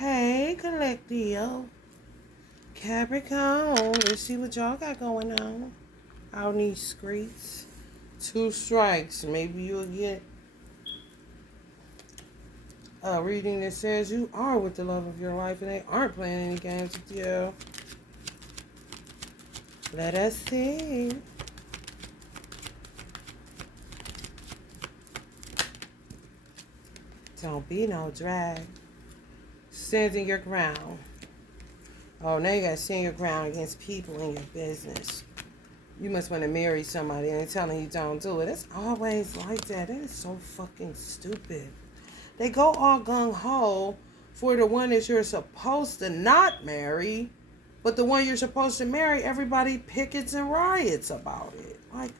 Hey, collective. Capricorn. Let's see what y'all got going on out in these streets. 2 strikes. Maybe you'll get a reading that says you are with the love of your life and they aren't playing any games with you. Let us see. Don't be no drag. Standing your ground. Oh, now you gotta stand your ground against people in your business. You must want to marry somebody and they're telling you don't do it. It's always like that. It is so fucking stupid. They go all gung-ho for the one that you're supposed to not marry, but the one you're supposed to marry, everybody pickets and riots about it. Like,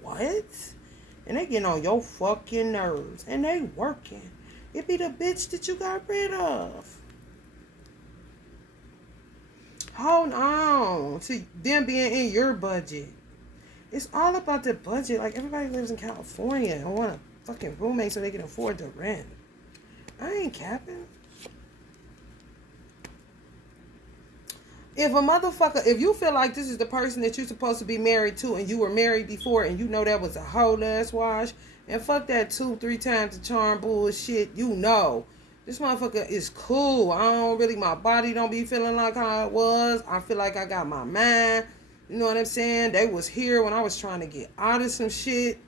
what? And they get on your fucking nerves. And they working. It be the bitch that you got rid of. Hold on to them being in your budget. It's all about the budget. Like, everybody lives in California and want a fucking roommate so they can afford the rent. I ain't capping. If you feel like this is the person that you're supposed to be married to and you were married before and you know that was a whole ass wash, and fuck that 2-3 times the charm bullshit, you know. This motherfucker is cool. My body don't be feeling like how it was. I feel like I got my mind. You know what I'm saying? They was here when I was trying to get out of some shit.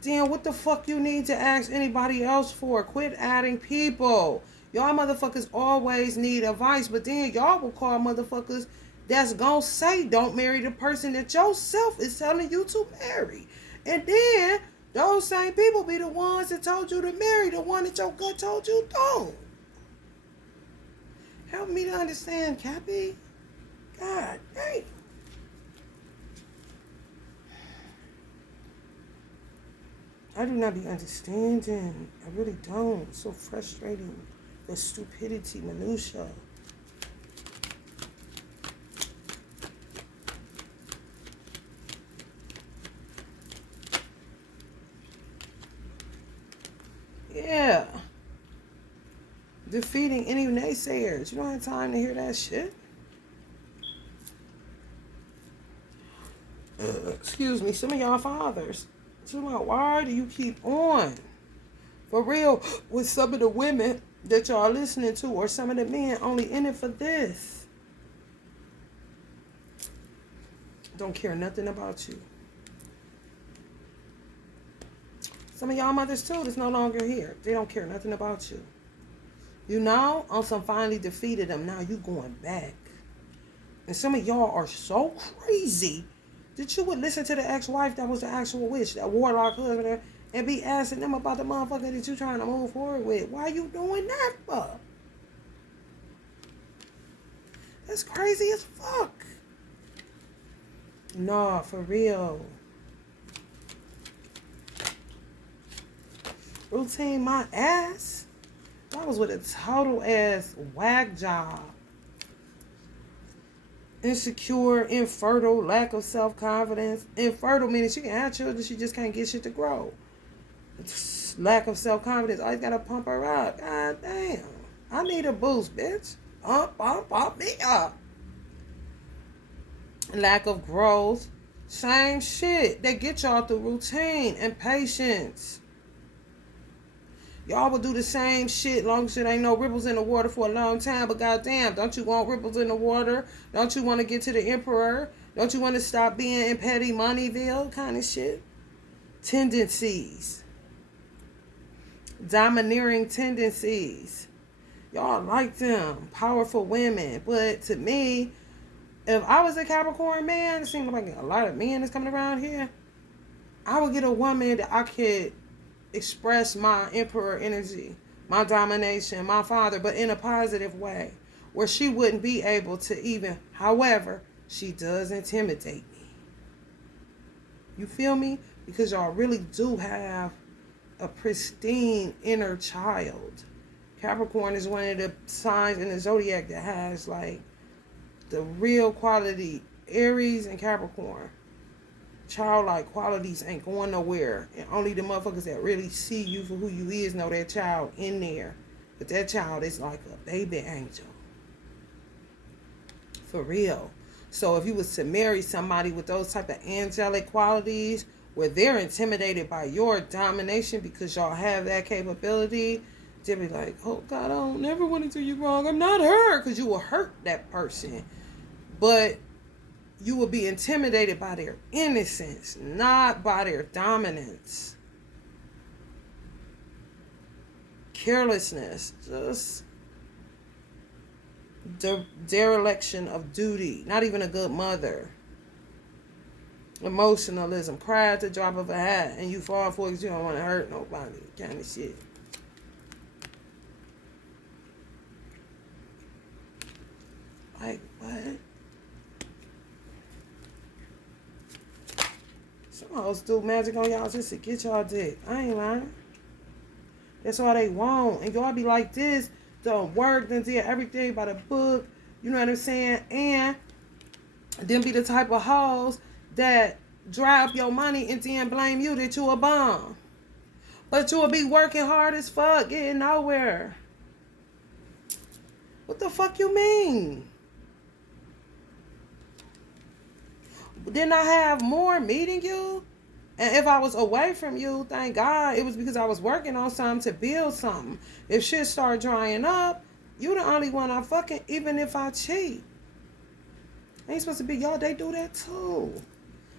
Damn, what the fuck you need to ask anybody else for? Quit adding people. Y'all motherfuckers always need advice, but then y'all will call motherfuckers that's gonna say don't marry the person that yourself is telling you to marry. And then those same people be the ones that told you to marry the one that your gut told you don't. Help me to understand, Cappy. God dang. I do not be understanding. I really don't. It's so frustrating. The stupidity, minutia. Yeah. Defeating any naysayers. You don't have time to hear that shit. Excuse me. Some of y'all fathers. Why do you keep on? For real, with some of the women that y'all listening to or some of the men only in it for this. Don't care nothing about you. Some of y'all mothers too that's no longer here. They don't care nothing about you. You know, on some finally defeated them. Now you going back. And some of y'all are so crazy that you would listen to the ex-wife that was the actual witch, that warlock husband, and be asking them about the motherfucker that you trying to move forward with. Why you doing that for? That's crazy as fuck. Nah, for real. Routine my ass. That was with a total ass whack job. Insecure, infertile, lack of self-confidence. Infertile meaning she can have children, she just can't get shit to grow. Lack of self-confidence. Always gotta pump her up. God damn. I need a boost, bitch. Pump me up. Lack of growth. Same shit. They get y'all through routine and patience. Y'all will do the same shit long as it ain't no ripples in the water for a long time. But goddamn, don't you want ripples in the water? Don't you want to get to the emperor? Don't you want to stop being in petty Moneyville kind of shit? Tendencies. Domineering tendencies. Y'all like them. Powerful women. But to me, if I was a Capricorn man, it seems like a lot of men that's coming around here, I would get a woman that I could express my emperor energy, my domination, my father, but in a positive way, where she wouldn't be able to even, however, she does intimidate me. You feel me? Because y'all really do have a pristine inner child. Capricorn is one of the signs in the zodiac that has like the real quality. Aries and Capricorn. Childlike qualities ain't going nowhere. And only the motherfuckers that really see you for who you is know that child in there. But that child is like a baby angel. For real. So if you was to marry somebody with those type of angelic qualities, where they're intimidated by your domination because y'all have that capability, they'll be like, oh God, I don't never want to do you wrong. I'm not her. Because you will hurt that person. But you will be intimidated by their innocence, not by their dominance. Carelessness, just dereliction of duty, not even a good mother. Emotionalism, cry at the drop of a hat, and you fall for it because you don't want to hurt nobody, kind of shit. Like, what? Some hoes do magic on y'all just to get y'all dick. I ain't lying. That's all they want. And y'all be like this, done work, done did everything by the book. You know what I'm saying? And then be the type of hoes that dry up your money and then blame you that you a bum. But you'll be working hard as fuck, getting nowhere. What the fuck you mean? Didn't I have more meeting you? And if I was away from you, thank God, it was because I was working on something to build something. If shit start drying up, you the only one I'm fucking, even if I cheat. Ain't supposed to be y'all, they do that too.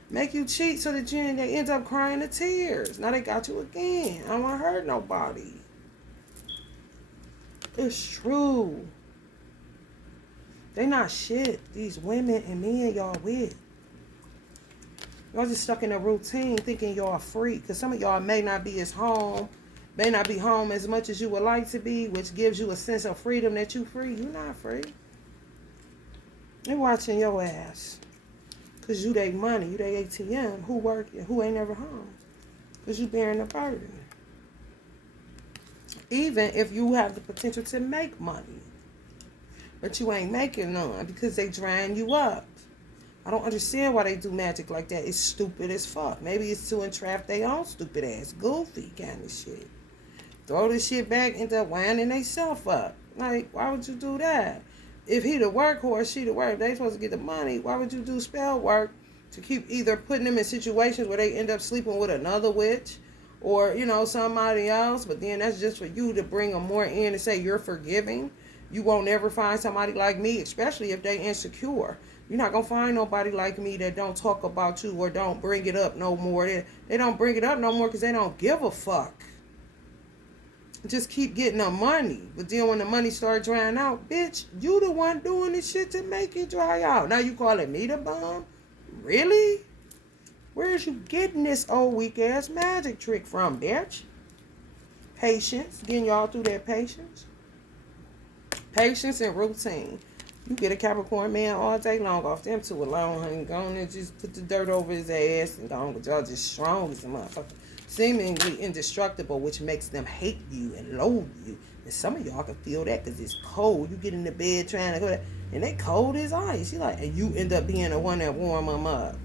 Make you cheat so that they end up crying the tears. Now they got you again. I don't want to hurt nobody. It's true. They not shit, these women and men y'all with. Y'all just stuck in a routine thinking y'all free. Because some of y'all may not be home as much as you would like to be, which gives you a sense of freedom that you free. You not free. They watching your ass. Because you they money, you they ATM, who working, who ain't never home. Because you bearing the burden. Even if you have the potential to make money. But you ain't making none because they drying you up. I don't understand why they do magic like that. It's stupid as fuck. Maybe it's to entrap their own stupid ass, goofy kind of shit. Throw this shit back, end up winding themselves up. Like, why would you do that? If he the workhorse, she the work, they supposed to get the money. Why would you do spell work to keep either putting them in situations where they end up sleeping with another witch or, somebody else? But then that's just for you to bring them more in and say you're forgiving. You won't ever find somebody like me, especially if they insecure. You're not going to find nobody like me that don't talk about you or don't bring it up no more. They don't bring it up no more because they don't give a fuck. Just keep getting the money. But then when the money start drying out, bitch, you the one doing the shit to make it dry out. Now you calling me the bum? Really? Where is you getting this old weak ass magic trick from, bitch? Patience. Getting y'all through that patience. Patience and routine. You get a Capricorn man all day long off them two alone, honey. Go on and just put the dirt over his ass and go on with y'all just strong as a motherfucker. Seemingly indestructible, which makes them hate you and loathe you. And some of y'all can feel that because it's cold. You get in the bed trying to go there, and they cold as ice. And you end up being the one that warm them up.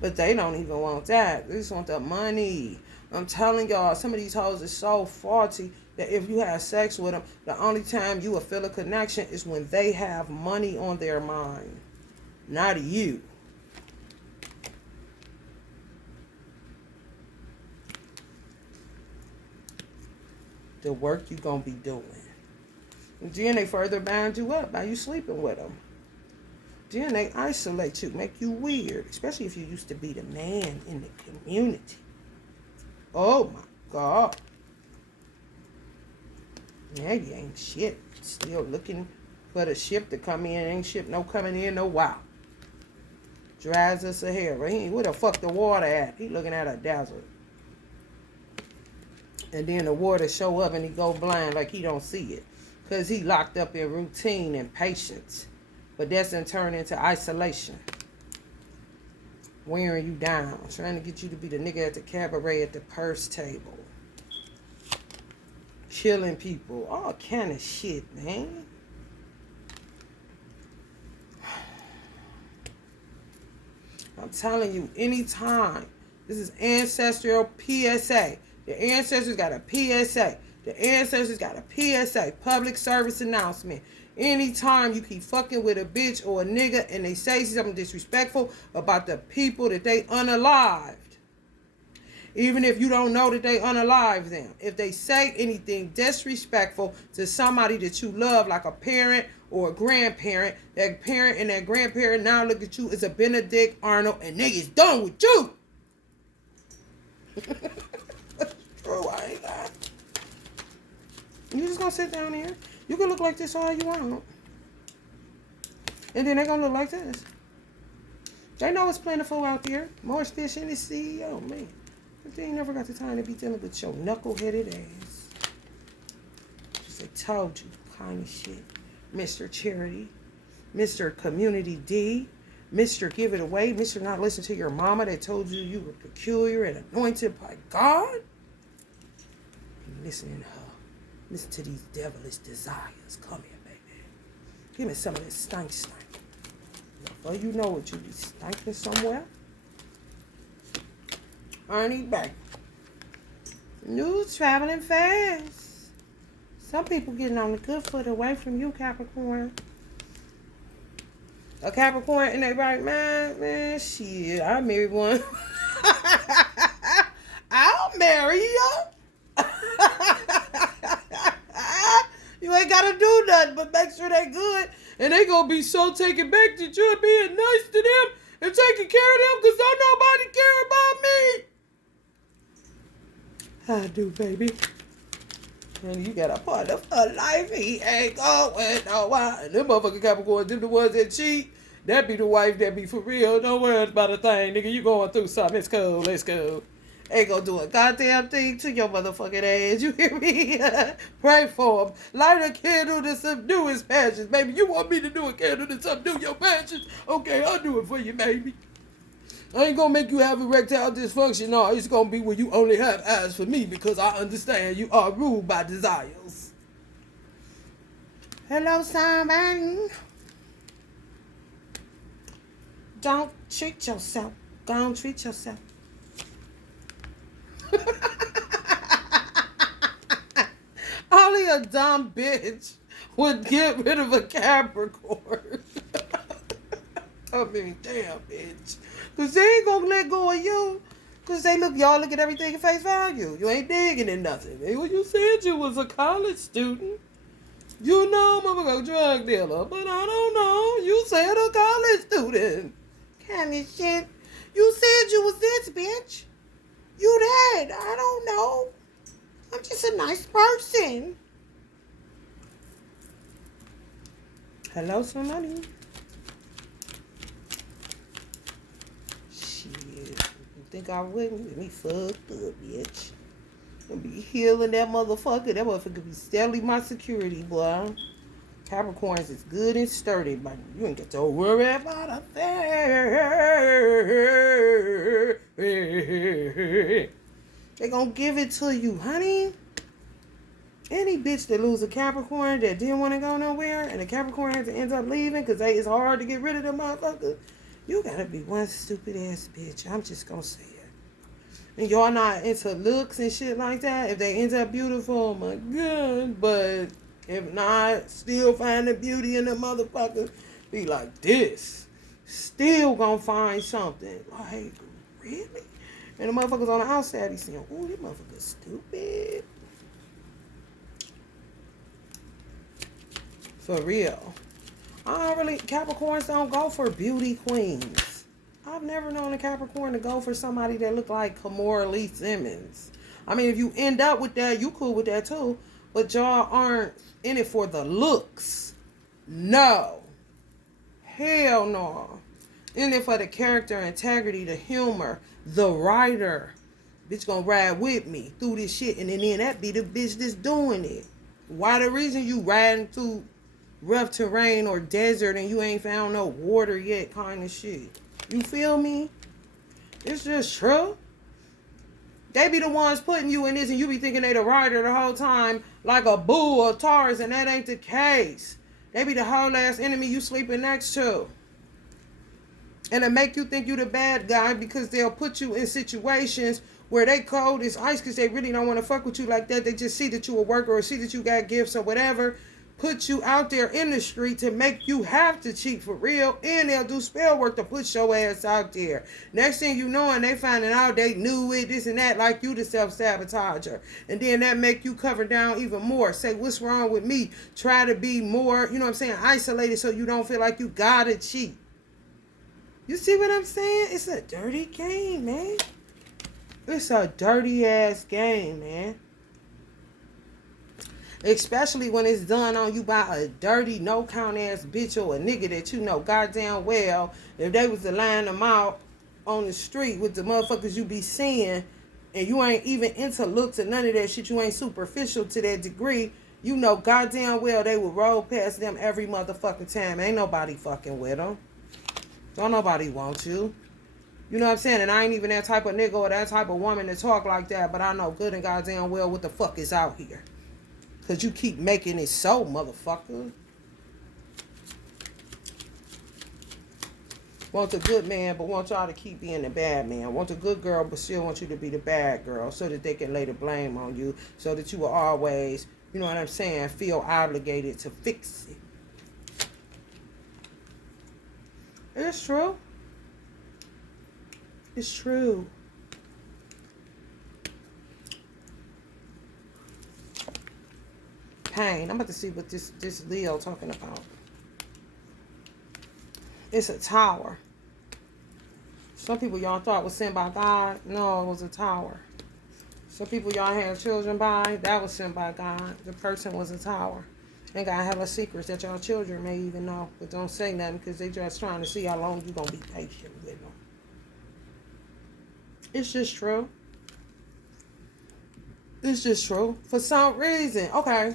But they don't even want that. They just want the money. I'm telling y'all, some of these hoes are so faulty that if you have sex with them, the only time you will feel a connection is when they have money on their mind, not you. The work you gonna be doing. And then they further bind you up by you sleeping with them. Then they isolate you, make you weird, especially if you used to be the man in the community. Oh my God. Yeah, you ain't shit. Still looking for the ship to come in. Ain't ship no coming in, no wow. Dries us a hair. Where the fuck the water at? He looking at a desert. And then the water show up and he go blind like he don't see it. Because he locked up in routine and patience. But that's in turn into isolation. Wearing you down. Trying to get you to be the nigga at the cabaret at the purse table. Killing people. All kind of shit, man. I'm telling you, anytime. This is ancestral PSA. The ancestors got a PSA. The ancestors got a PSA, public service announcement. Anytime you keep fucking with a bitch or a nigga and they say something disrespectful about the people that they unalived, even if you don't know that they unalive them, if they say anything disrespectful to somebody that you love, like a parent or a grandparent, that parent and that grandparent now look at you as a Benedict Arnold and niggas done with you. True, I ain't lying. You just gonna sit down here. You can look like this all you want. And then they gonna look like this. They know it's plentiful out there. More fish in the sea. Oh, man. But they ain't never got the time to be dealing with your knuckle-headed ass. Just I told you, kind of shit. Mr. Charity. Mr. Community D. Mr. Give It Away. Mr. Not Listen to Your Mama that told you you were peculiar and anointed by God. And listen to her. Listen to these devilish desires. Come here, baby. Give me some of this stank. Well, you know what you be stinking somewhere. Ernie back. You traveling fast. Some people getting on the good foot away from you, Capricorn. A Capricorn in their right mind, man, shit, I married one. I'll marry you. You ain't gotta do nothing but make sure they good. And they gonna be so taken back that you're being nice to them and taking care of them because don't nobody care about me. I do, baby. And you got a part of her life. He ain't going nowhere. And them motherfucking Capricorns, them the ones that cheat. That be the wife that be for real. Don't worry about a thing, nigga. You going through something. It's cool. Let's go. Ain't gonna do a goddamn thing to your motherfucking ass. You hear me? Pray for him. Light a candle to subdue his passions. Baby, you want me to do a candle to subdue your passions? Okay, I'll do it for you, baby. I ain't gonna make you have erectile dysfunction. No, it's gonna be when you only have eyes for me because I understand you are ruled by desires. Hello, somebody. Don't treat yourself. Don't treat yourself. Only a dumb bitch would get rid of a Capricorn. I mean, damn, bitch. Because they ain't going to let go of you. Because y'all look at everything at face value. You ain't digging in nothing. Well, you said you was a college student. You know I'm a drug dealer. But I don't know. You said a college student. Kind of shit. You said you was this, bitch. You that. I don't know. I'm just a nice person. Hello, somebody. Shit. You think I wouldn't? Get me fucked up, bitch. I'm gonna be healing that motherfucker. That motherfucker be steadily my security, boy. Capricorns is good and sturdy, but you ain't got to worry about a thing. They gonna give it to you, honey. Any bitch that lose a Capricorn that didn't want to go nowhere and the Capricorn has to end up leaving because it's hard to get rid of them motherfuckers, you gotta be one stupid ass bitch. I'm just gonna say it. And y'all not into looks and shit like that. If they end up beautiful, oh my God. But if not, still find the beauty in the motherfucker. Be like this. Still gonna find something. Like, really? And the motherfuckers on the outside, he's saying, ooh, this motherfucker's stupid. For real. Capricorns don't go for beauty queens. I've never known a Capricorn to go for somebody that look like Kimora Lee Simmons. I mean, if you end up with that, you cool with that too. But y'all aren't in it for the looks. No. Hell no. In it for the character, integrity, the humor, the writer. Bitch gonna ride with me through this shit. And then that be the bitch that's doing it. Why the reason you riding through rough terrain or desert and you ain't found no water yet kind of shit. You feel me? It's just true. They be the ones putting you in this and you be thinking they the writer the whole time like a bull or Taurus, and that ain't the case. They be the whole ass enemy you sleeping next to. And it make you think you the bad guy because they'll put you in situations where they cold as ice because they really don't want to fuck with you like that. They just see that you a worker or see that you got gifts or whatever. Put you out there in the street to make you have to cheat for real, and they'll do spell work to put your ass out there. Next thing you know, and they finding out they knew it, this and that, like you the self-sabotager. And then that make you cover down even more. Say, what's wrong with me? Try to be more, you know what I'm saying, isolated so you don't feel like you gotta cheat. You see what I'm saying? It's a dirty game, man. It's a dirty ass game, man. Especially when it's done on you by a dirty, no count ass bitch or a nigga that you know goddamn well. If they was to line them out on the street with the motherfuckers you be seeing, and you ain't even into looks or none of that shit, you ain't superficial to that degree, you know goddamn well they will roll past them every motherfucking time. Ain't nobody fucking with them. Don't nobody want you. You know what I'm saying? And I ain't even that type of nigga or that type of woman to talk like that, but I know good and goddamn well what the fuck is out here. Because you keep making it so, motherfucker. Want a good man, but want y'all to keep being the bad man. Want a good girl, but still want you to be the bad girl so that they can lay the blame on you. So that you will always, you know what I'm saying, feel obligated to fix it. It's true. It's true. Pain. I'm about to see what this Leo talking about. It's a tower. Some people y'all thought was sent by God. No, it was a tower. Some people y'all had children by. That was sent by God. The person was a tower. And God have a secrets that y'all children may even know. But don't say nothing because they just trying to see how long you going to be patient with them. It's just true. It's just true. For some reason. Okay.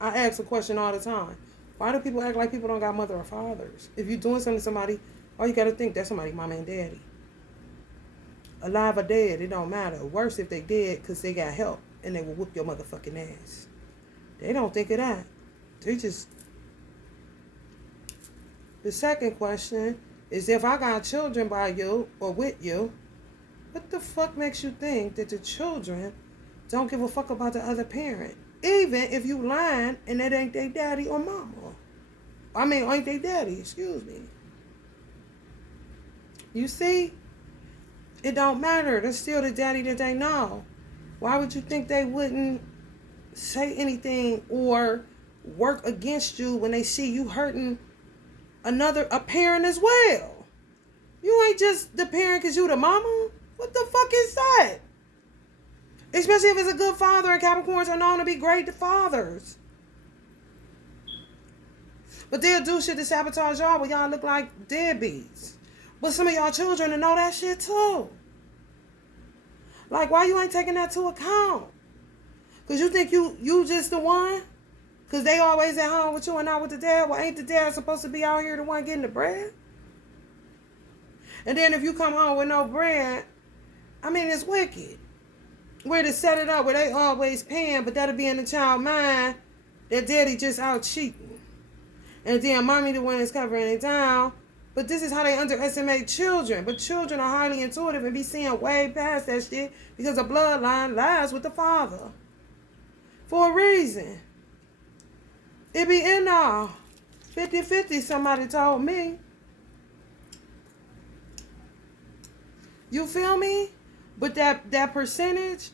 I ask a question all the time. Why do people act like people don't got mother or fathers? If you're doing something to somebody, all you got to think that's somebody's mama and daddy. Alive or dead, it don't matter. Worse if they dead because they got help and they will whoop your motherfucking ass. They don't think of that. They just... The second question is, if I got children by you or with you, what the fuck makes you think that the children don't give a fuck about the other parent? Even if you lying and that ain't their daddy or mama. I mean, ain't their daddy, excuse me. You see? It don't matter. That's still the daddy that they know. Why would you think they wouldn't say anything or work against you when they see you hurting a parent as well? You ain't just the parent because you the mama. What the fuck is that? Especially if it's a good father, and Capricorns are known to be great fathers. But they'll do shit to sabotage y'all when y'all look like deadbeats. But some of y'all children will know that shit too. Like, why you ain't taking that to account? Because you think you just the one? Because they always at home with you and not with the dad? Well, ain't the dad supposed to be out here the one getting the bread? And then if you come home with no bread, I mean, it's wicked. Where to set it up where they always paying, but that'll be in the child mind that daddy just out cheating. And then mommy the one that's covering it down. But this is how they underestimate children. But children are highly intuitive and be seeing way past that shit because the bloodline lies with the father. For a reason. It be in all. 50-50, somebody told me. You feel me? But that percentage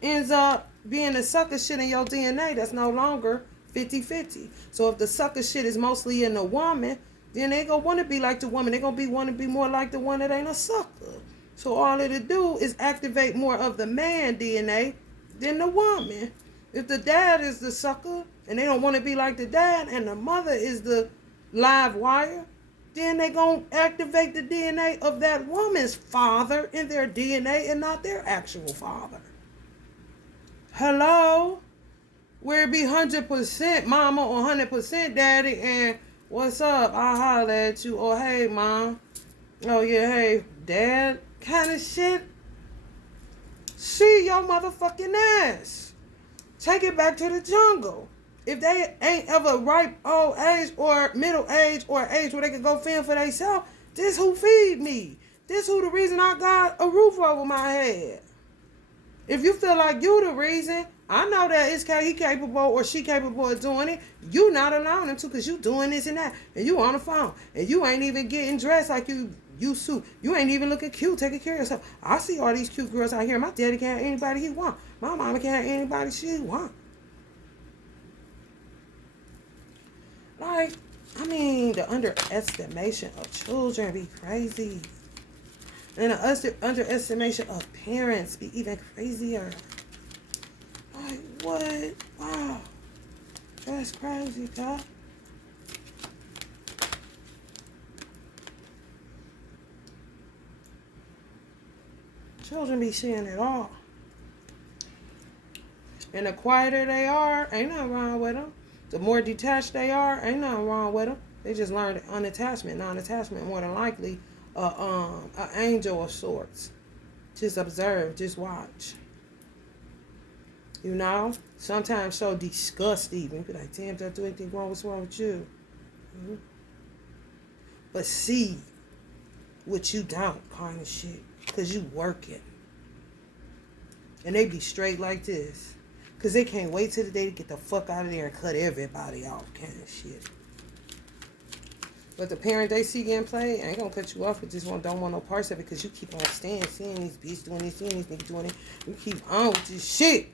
ends up being the sucker shit in your DNA that's no longer 50-50. So if the sucker shit is mostly in the woman, then they gonna want to be like the woman. They gonna want to be more like the one that ain't a sucker. So all it'll do is activate more of the man DNA than the woman. If the dad is the sucker and they don't want to be like the dad and the mother is the live wire, then they gonna activate the DNA of that woman's father in their DNA and not their actual father. Hello? Where it be 100% mama or 100% daddy and what's up? I'll holler at you. Or hey, mom. Oh yeah, hey, dad. Kind of shit. See your motherfucking ass. Take it back to the jungle. If they ain't ever ripe old age or middle age or age where they can go fend for themselves, this who feed me. This who the reason I got a roof over my head. If you feel like you the reason, I know that he capable or she capable of doing it. You not allowing them to because you doing this and that. And you on the phone. And you ain't even getting dressed like you used to. You ain't even looking cute, taking care of yourself. I see all these cute girls out here. My daddy can't have anybody he want. My mama can't have anybody she want. Like, I mean, the underestimation of children be crazy. And the underestimation of parents be even crazier. Like, what? Wow. That's crazy, dog. Children be seeing it all. And the quieter they are, ain't nothing wrong with them. The more detached they are, ain't nothing wrong with them. They just learned unattachment. Non-attachment, more than likely, an angel of sorts. Just observe, just watch. You know, sometimes so disgusting. You be like, damn, did I do anything wrong? What's wrong with you? Mm-hmm. But see what you don't, kind of shit, because you working. And they be straight like this. Because they can't wait till the day to get the fuck out of there and cut everybody off, kind of shit. But the parent they see getting played ain't gonna cut you off, but just don't want no parts of it because you keep on seeing these bitches doing this, seeing these niggas doing it. You keep on with this shit.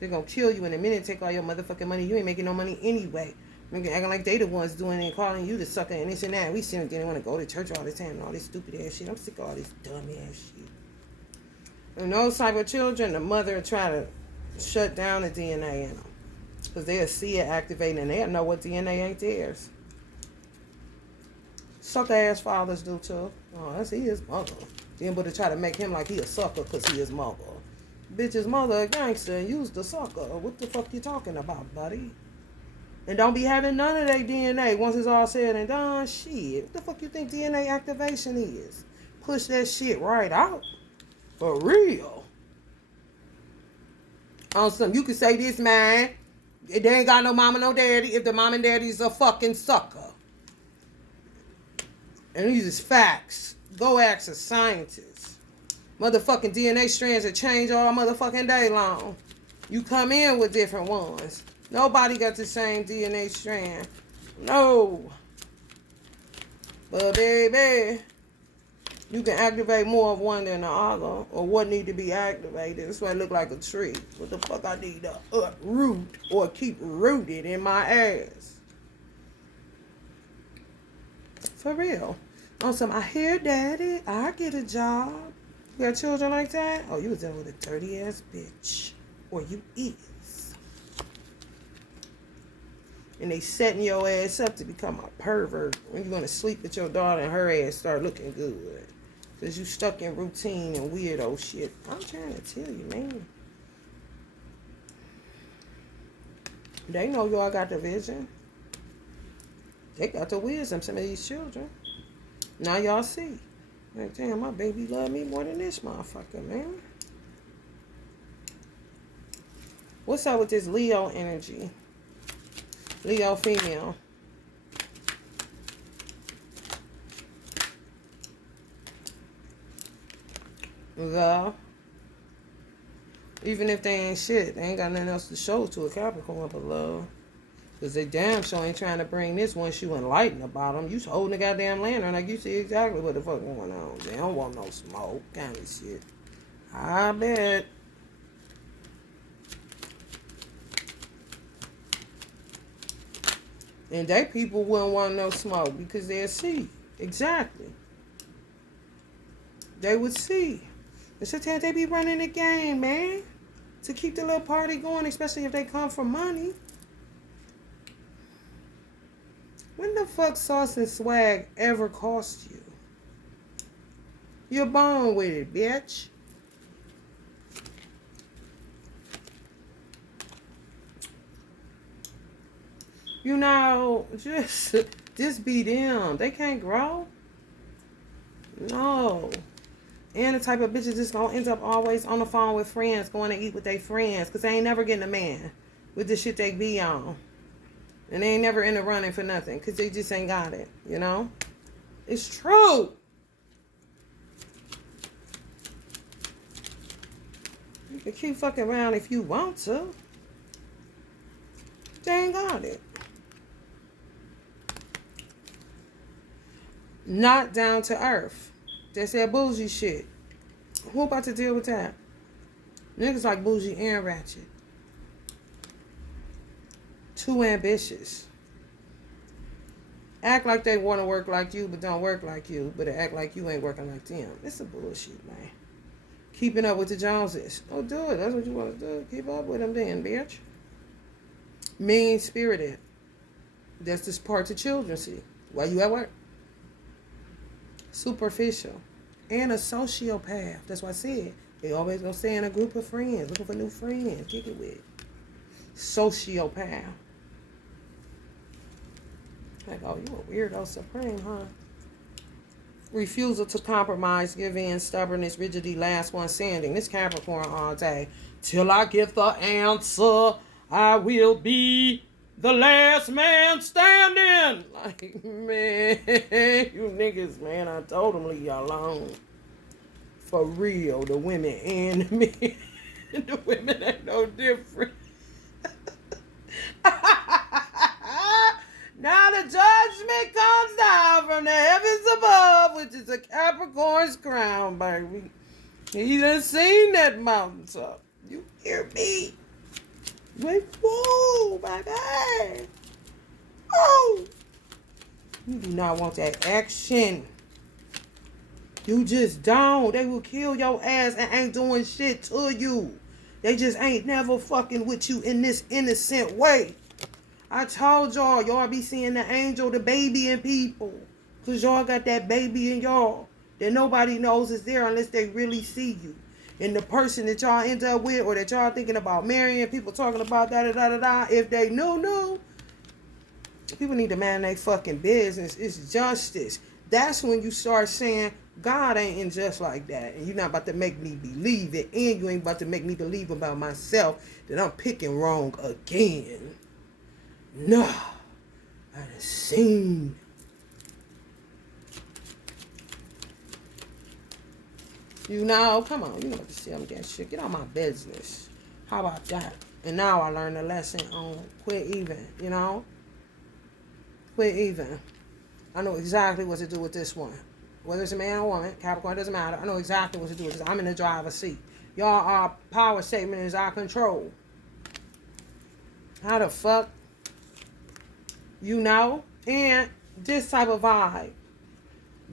They're gonna kill you in a minute, take all your motherfucking money. You ain't making no money anyway. Nigga acting like they the ones doing it and calling you the sucker and this and that. We sit there and want to go to church all the time and all this stupid ass shit. I'm sick of all this dumb ass shit. And those type of children, the mother will try to shut down the DNA in them. Because they'll see it activating and they'll know what DNA ain't theirs. Sucker ass fathers do too. Oh, that's his mother. Then but to try to make him like he a sucker because he his mother. Bitch's mother a gangster and you's the sucker. What the fuck you talking about, buddy? And don't be having none of that DNA once it's all said and done. Shit. What the fuck you think DNA activation is? Push that shit right out. For real. On some, you can say this, man. They ain't got no mama, no daddy if the mom and daddy's a fucking sucker. And these is facts. Go ask a scientist. Motherfucking DNA strands that change all motherfucking day long. You come in with different ones. Nobody got the same DNA strand. No. But baby, you can activate more of one than the other, or what need to be activated. That's why it look like a tree. What the fuck I need to uproot or keep rooted in my ass? For real. On some, I hear daddy, I get a job. You got children like that? Oh, you was dealing with a dirty ass bitch. Or you is. And they setting your ass up to become a pervert when you're going to sleep with your daughter and her ass start looking good. Because you stuck in routine and weirdo shit. I'm trying to tell you, man. They know y'all got the vision. They got the wisdom, some of these children. Now y'all see. Like, damn, my baby love me more than this motherfucker, man. What's up with this Leo energy? Leo female. Love. Even if they ain't shit, they ain't got nothing else to show to a Capricorn but love. Because they damn sure ain't trying to bring this once you enlighten about them. You holding the goddamn lantern like you see exactly what the fuck going on. They don't want no smoke kind of shit. I bet. And they people wouldn't want no smoke because they'll see. Exactly. They would see. And sometimes they be running the game, man. To keep the little party going, especially if they come for money. When the fuck sauce and swag ever cost you? You're born with it, bitch. You know, just be them. They can't grow. No. And the type of bitches just gonna end up always on the phone with friends, going to eat with their friends, because they ain't never getting a man with the shit they be on. And they ain't never in the running for nothing, because they just ain't got it, you know? It's true. can keep fucking around if you want to. They ain't got it. Not down to earth. That's that bougie shit. Who about to deal with that? Niggas like bougie and ratchet. Too ambitious. Act like they want to work like you, but don't work like you. But act like you ain't working like them. It's some bullshit, man. Keeping up with the Joneses. Oh, do it. That's what you want to do. Keep up with them then, bitch. Mean-spirited. That's this part the children see. While you at work. Superficial. And a sociopath. That's what I said. They always gonna stay in a group of friends. Looking for new friends. Kick it with. Sociopath. Like, oh, you a weirdo supreme, huh? Refusal to compromise, give in, stubbornness, rigidity, last one standing. This Capricorn all day. Till I get the answer, I will be the last man standing. Like, man, you niggas, man, I told them leave y'all alone. For real, the women and the men. The women ain't no different. Now the judgment comes down from the heavens above, which is a Capricorn's crown, baby. He done seen that mountaintop. You hear me? Like, whoa, baby. Oh. You do not want that action. You just don't. They will kill your ass and ain't doing shit to you. They just ain't never fucking with you in this innocent way. I told y'all be seeing the angel, the baby in people. Because y'all got that baby in y'all that nobody knows is there unless they really see you. And the person that y'all end up with or that y'all thinking about marrying, people talking about da-da-da-da-da, if they knew, people need to mind their fucking business. It's justice. That's when you start saying, God ain't just like that. And you're not about to make me believe it. And you ain't about to make me believe about myself that I'm picking wrong again. No, I done seen. You know, come on, you know what to say. I'm getting shit. Get on my business. How about that? And now I learned a lesson on quit even, you know? Quit even. I know exactly what to do with this one. Whether it's a man or woman, Capricorn doesn't matter. I know exactly what to do with this. I'm in the driver's seat. Y'all, our power statement is our control. How the fuck? You know, and this type of vibe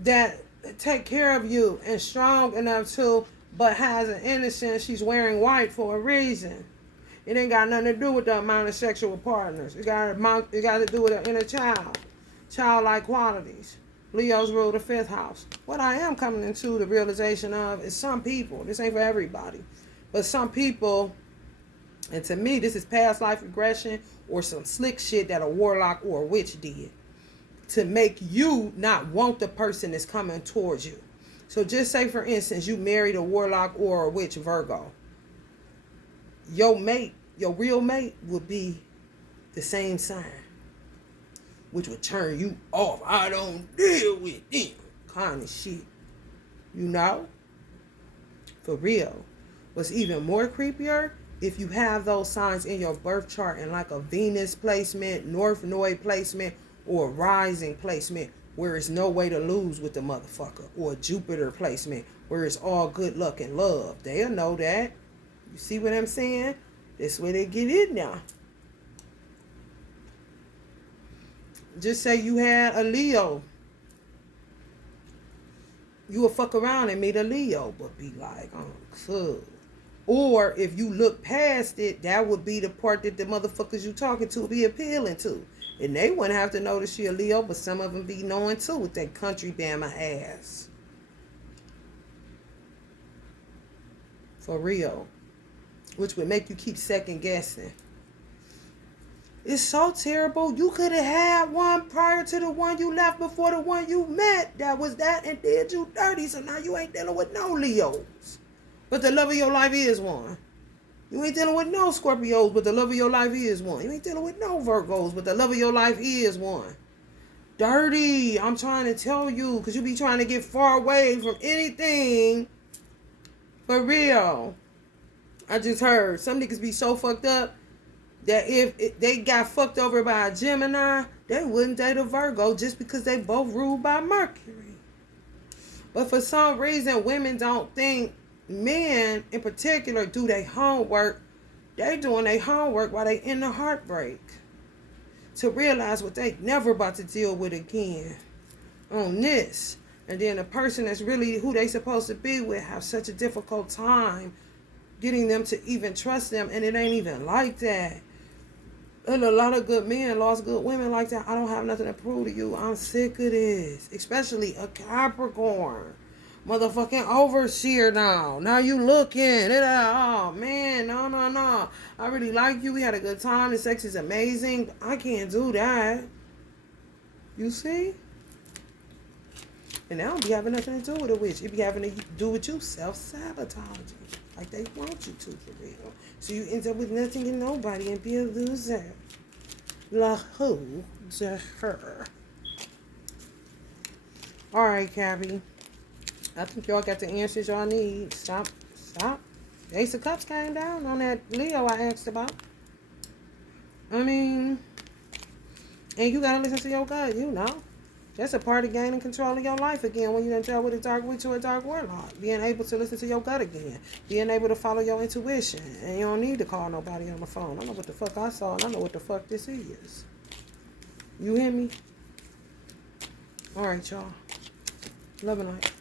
that take care of you and strong enough to, but has an innocence. She's wearing white for a reason. It ain't got nothing to do with the amount of sexual partners. It got to do with the inner child, childlike qualities. Leo's rule the fifth house. What I am coming into the realization of is some people. This ain't for everybody, but some people. And to me, this is past life regression or some slick shit that a warlock or a witch did to make you not want the person that's coming towards you. So just say, for instance, you married a warlock or a witch Virgo. Your mate, your real mate, would be the same sign, which would turn you off. I don't deal with them kind of shit. You know? For real. What's even more creepier, if you have those signs in your birth chart and like a Venus placement, North Node placement, or a rising placement where it's no way to lose with the motherfucker, or a Jupiter placement where it's all good luck and love, they'll know that. You see what I'm saying? That's where they get in now. Just say you had a Leo. You will fuck around and meet a Leo, but be like, oh, cool. Or if you look past it, that would be the part that the motherfuckers you talking to be appealing to. And they wouldn't have to know that she a Leo, but some of them be knowing too with that country Bama ass. For real. Which would make you keep second guessing. It's so terrible. You could have had one prior to the one you left before the one you met. That was that and did you dirty. So now you ain't dealing with no Leos. But the love of your life is one. You ain't dealing with no Scorpios, but the love of your life is one. You ain't dealing with no Virgos, but the love of your life is one. Dirty. I'm trying to tell you, because you be trying to get far away from anything. For real. I just heard some niggas be so fucked up that if they got fucked over by a Gemini, they wouldn't date a Virgo just because they both ruled by Mercury. But for some reason, women don't think men in particular do their homework. They doing their homework while they in the heartbreak to realize what they never about to deal with again on this. And then the person that's really who they supposed to be with have such a difficult time getting them to even trust them, and it ain't even like that. And a lot of good men lost good women like that. I don't have nothing to prove to you. I'm sick of this. Especially a Capricorn. Motherfucking overseer now. Now you looking. Oh, man. No. I really like you. We had a good time. The sex is amazing. I can't do that. You see? And that don't be having nothing to do with a witch. It be having to do with you self-sabotaging. Like they want you to, for real. So you end up with nothing and nobody and be a loser. Loser. Alright, Cabby. I think y'all got the answers y'all need. Stop. Ace of Cups came down on that Leo I asked about. I mean, and you gotta listen to your gut, you know. That's a part of gaining control of your life again when you done dealt with a dark witch or a dark warlock. Being able to listen to your gut again. Being able to follow your intuition. And you don't need to call nobody on the phone. I know what the fuck I saw and I know what the fuck this is. You hear me? Alright, y'all. Love and light.